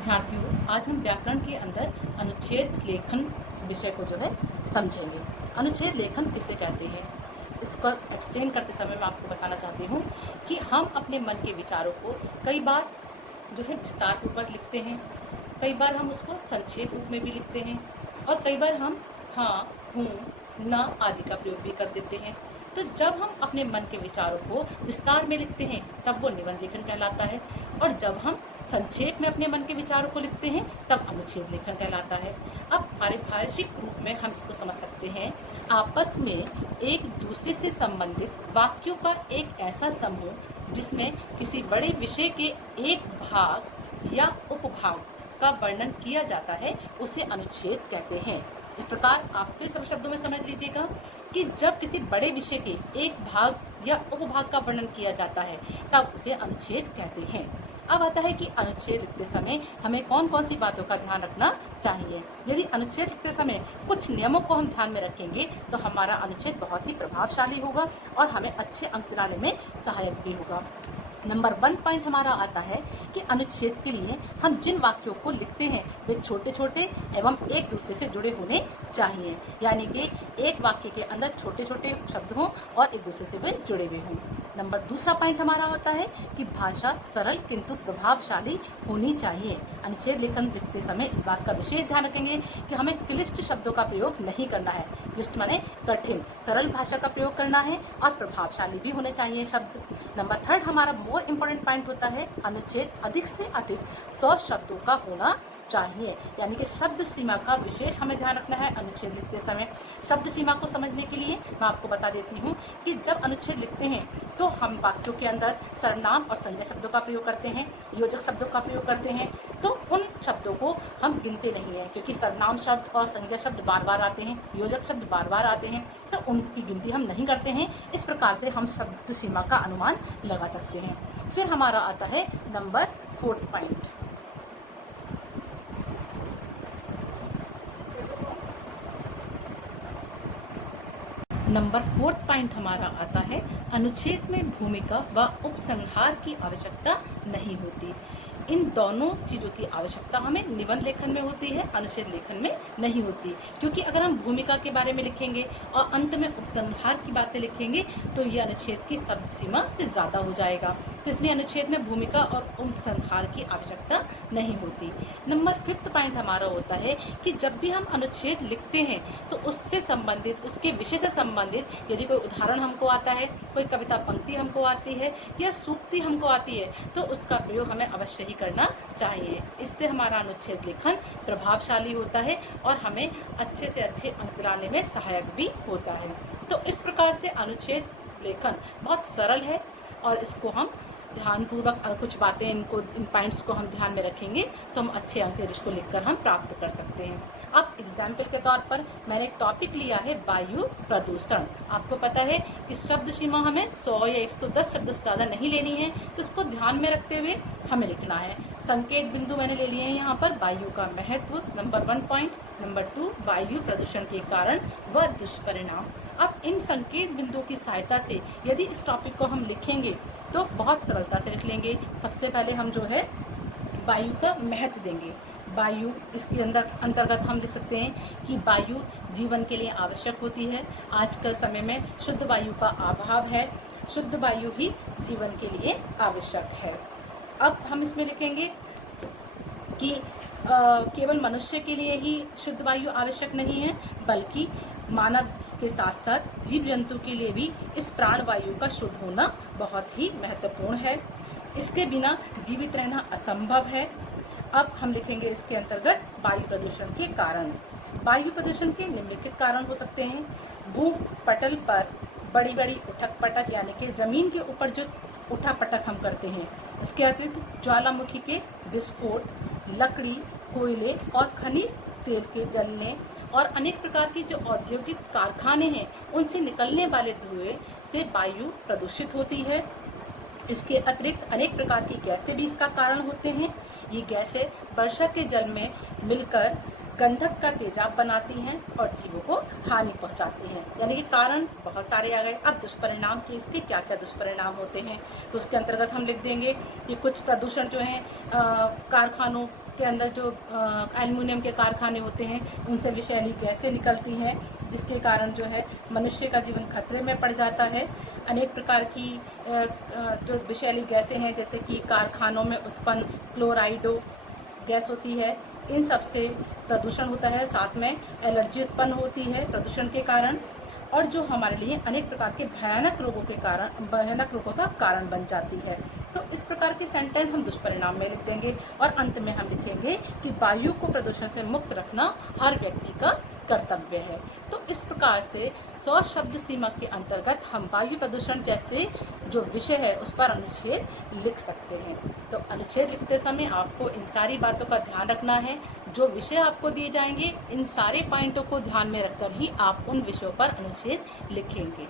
विद्यार्थियों, आज हम व्याकरण के अंदर अनुच्छेद लेखन विषय को समझेंगे। अनुच्छेद लेखन किसे कहते हैं, इसको एक्सप्लेन करते समय मैं आपको बताना चाहती हूँ कि हम अपने मन के विचारों को कई बार विस्तार पूर्वक लिखते हैं, कई बार हम उसको संक्षेप रूप में भी लिखते हैं और कई बार हम हाँ, हूँ, न आदि का प्रयोग भी कर देते हैं। तो जब हम अपने मन के विचारों को विस्तार में लिखते हैं तब वो निबंध लेखन कहलाता है, और जब हम संक्षेप में अपने मन के विचारों को लिखते हैं तब अनुच्छेद लेखन कहलाता है। अब पारिभाषिक रूप में हम इसको समझ सकते हैं, आपस में एक दूसरे से संबंधित वाक्यों का एक ऐसा समूह जिसमें किसी बड़े विषय के एक भाग या उपभाग का वर्णन किया जाता है, उसे अनुच्छेद कहते हैं। इस प्रकार आप फिर सरल शब्दों में समझ लीजिएगा कि जब किसी बड़े विषय के एक भाग या उपभाग का वर्णन किया जाता है तब उसे अनुच्छेद कहते हैं। अब आता है कि अनुच्छेद लिखते समय हमें कौन कौन सी बातों का ध्यान रखना चाहिए। यदि अनुच्छेद लिखते समय कुछ नियमों को हम ध्यान में रखेंगे तो हमारा अनुच्छेद बहुत ही प्रभावशाली होगा और हमें अच्छे अंक दिलाने में सहायक भी होगा। नंबर 1 पॉइंट हमारा आता है कि अनुच्छेद के लिए हम जिन वाक्यों को लिखते हैं वे छोटे छोटे एवं एक दूसरे से जुड़े होने चाहिए, यानी कि एक वाक्य के अंदर छोटे छोटे शब्द हों और एक दूसरे से वे जुड़े हुए हों। नंबर 2 पॉइंट हमारा होता है कि भाषा सरल किंतु प्रभावशाली होनी चाहिए। अनुच्छेद लेखन लिखते समय इस बात का विशेष ध्यान रखेंगे कि हमें क्लिष्ट शब्दों का प्रयोग नहीं करना है। क्लिष्ट माने कठिन, सरल भाषा का प्रयोग करना है और प्रभावशाली भी होने चाहिए शब्द। नंबर 3 हमारा मोर इम्पोर्टेंट पॉइंट होता है, अनुच्छेद अधिक से अधिक 100 शब्दों का होना चाहिए, यानी कि शब्द सीमा का विशेष हमें ध्यान रखना है अनुच्छेद लिखते समय। शब्द सीमा को समझने के लिए मैं आपको बता देती हूँ कि जब अनुच्छेद लिखते हैं तो हम वाक्यों के अंदर सर्वनाम और संज्ञा शब्दों का प्रयोग करते हैं, योजक शब्दों का प्रयोग करते हैं, तो उन शब्दों को हम गिनते नहीं हैं, क्योंकि सर्वनाम शब्द और संज्ञा शब्द बार बार आते हैं, योजक शब्द बार बार आते हैं, तो उनकी गिनती हम नहीं करते हैं। इस प्रकार से हम शब्द सीमा का अनुमान लगा सकते हैं। फिर हमारा आता है नंबर 4 पॉइंट। नंबर 4 पॉइंट हमारा आता है, अनुच्छेद में भूमिका व उपसंहार की आवश्यकता नहीं होती। इन दोनों चीज़ों की आवश्यकता हमें निबंध लेखन में होती है, अनुच्छेद लेखन में नहीं होती, क्योंकि अगर हम भूमिका के बारे में लिखेंगे और अंत में उपसंहार की बातें लिखेंगे तो ये अनुच्छेद की शब्द सीमा से ज़्यादा हो जाएगा। तो इसलिए अनुच्छेद में भूमिका और उपसंहार की आवश्यकता नहीं होती। नंबर 5 पॉइंट हमारा होता है कि जब भी हम अनुच्छेद लिखते हैं तो उससे संबंधित, उसके विषय से संबंधित यदि कोई उदाहरण हमको आता है, कोई कविता पंक्ति हमको आती है या सूक्ति हमको आती है, तो उसका प्रयोग हमें अवश्य ही करना चाहिए। इससे हमारा अनुच्छेद लेखन प्रभावशाली होता है और हमें अच्छे से अच्छे अंक दिलाने में सहायक भी होता है। तो इस प्रकार से अनुच्छेद लेखन बहुत सरल है और इसको हम ध्यानपूर्वक कुछ बातें इन पॉइंट्स को हम ध्यान में रखेंगे तो हम अच्छे अंक इसको लिखकर हम प्राप्त कर सकते हैं। अब एग्जाम्पल के तौर पर मैंने एक टॉपिक लिया है वायु प्रदूषण। आपको पता है कि शब्द सीमा हमें 100 या 110 शब्द से ज़्यादा नहीं लेनी है, तो इसको ध्यान में रखते हुए हमें लिखना है। संकेत बिंदु मैंने ले लिए हैं यहाँ पर, वायु का महत्व नंबर 1 पॉइंट, नंबर 2 वायु प्रदूषण के कारण व दुष्परिणाम। अब इन संकेत बिंदुओं की सहायता से यदि इस टॉपिक को हम लिखेंगे तो बहुत सरलता से लिख लेंगे। सबसे पहले हम वायु का महत्व देंगे। वायु, इसके अंतर्गत हम लिख सकते हैं कि वायु जीवन के लिए आवश्यक होती है। आज के समय में शुद्ध वायु का अभाव है, शुद्ध वायु ही जीवन के लिए आवश्यक है। अब हम इसमें लिखेंगे कि केवल मनुष्य के लिए ही शुद्ध वायु आवश्यक नहीं है, बल्कि मानव के साथ साथ जीव जंतु के लिए भी इस प्राण वायु का शुद्ध होना बहुत ही महत्वपूर्ण है। इसके बिना जीवित रहना असंभव है। अब हम लिखेंगे इसके अंतर्गत वायु प्रदूषण के कारण। वायु प्रदूषण के निम्नलिखित कारण हो सकते हैं। भूपटल पर बड़ी बड़ी उठक पटक, यानी कि जमीन के ऊपर जो उठा पटक हम करते हैं। इसके अतिरिक्त ज्वालामुखी के विस्फोट, लकड़ी, कोयले और खनिज तेल के जलने और अनेक प्रकार की जो औद्योगिक कारखाने हैं उनसे निकलने वाले धुएं से वायु प्रदूषित होती है। इसके अतिरिक्त अनेक प्रकार की गैसें भी इसका कारण होते हैं। ये गैसें वर्षा के जल में मिलकर गंधक का तेजाब बनाती हैं और जीवों को हानि पहुंचाती हैं। यानी कि कारण बहुत सारे आ गए। अब दुष्परिणाम कि इसके क्या क्या दुष्परिणाम होते हैं, तो उसके अंतर्गत हम लिख देंगे कि कुछ प्रदूषण जो है कारखानों के अंदर जो एल्युमिनियम के कारखाने होते हैं उनसे विषैली गैसें निकलती हैं, जिसके कारण जो है मनुष्य का जीवन खतरे में पड़ जाता है। अनेक प्रकार की जो विषैली गैसें हैं, जैसे कि कारखानों में उत्पन्न क्लोराइडो गैस होती है, इन सब से प्रदूषण होता है। साथ में एलर्जी उत्पन्न होती है प्रदूषण के कारण, और जो हमारे लिए अनेक प्रकार के भयानक रोगों का कारण बन जाती है। तो इस प्रकार के सेंटेंस हम दुष्परिणाम में लिख देंगे और अंत में हम लिखेंगे कि वायु को प्रदूषण से मुक्त रखना हर व्यक्ति का कर्तव्य है। तो इस प्रकार से 100 शब्द सीमा के अंतर्गत हम वायु प्रदूषण जैसे जो विषय है उस पर अनुच्छेद लिख सकते हैं। तो अनुच्छेद लिखते समय आपको इन सारी बातों का ध्यान रखना है। जो विषय आपको दिए जाएंगे इन सारे पॉइंटों को ध्यान में रखकर ही आप उन विषयों पर अनुच्छेद लिखेंगे।